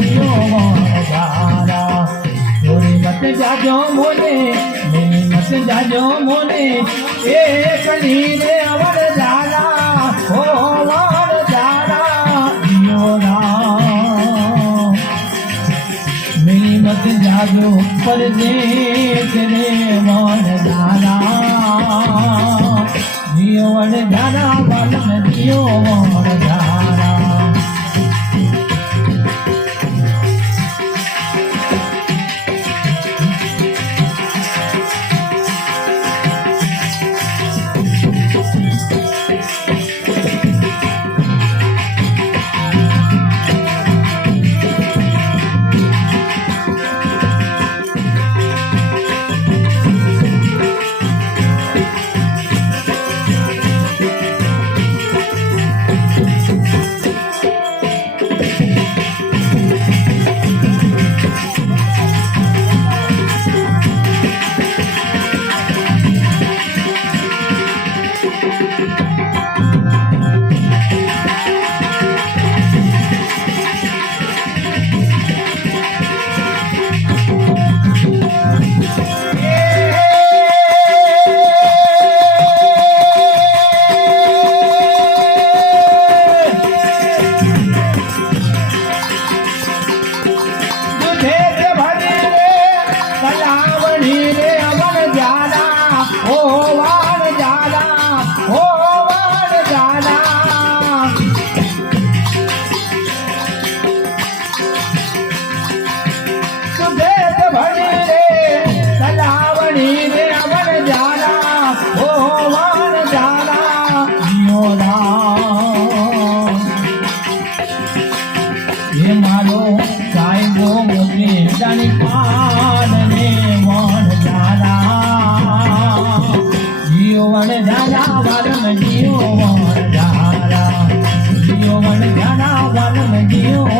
જીઓ વણધારા ચોરી મત જાજો મોને મેલી મત જાજો મોને એ કલી રે વણધારા હો વણધારા જીઓ રામ મેલી મત જાજો પરદેશ રે વણધારા જીઓ વણધારા વાલમ જીઓ વણધારા મારો સાહેબો મોજે જાણી પાડને વણધારા જીઓ વણધારા વાલમ જીઓ વણધારા જીઓ વણધારા વાલમ જીઓ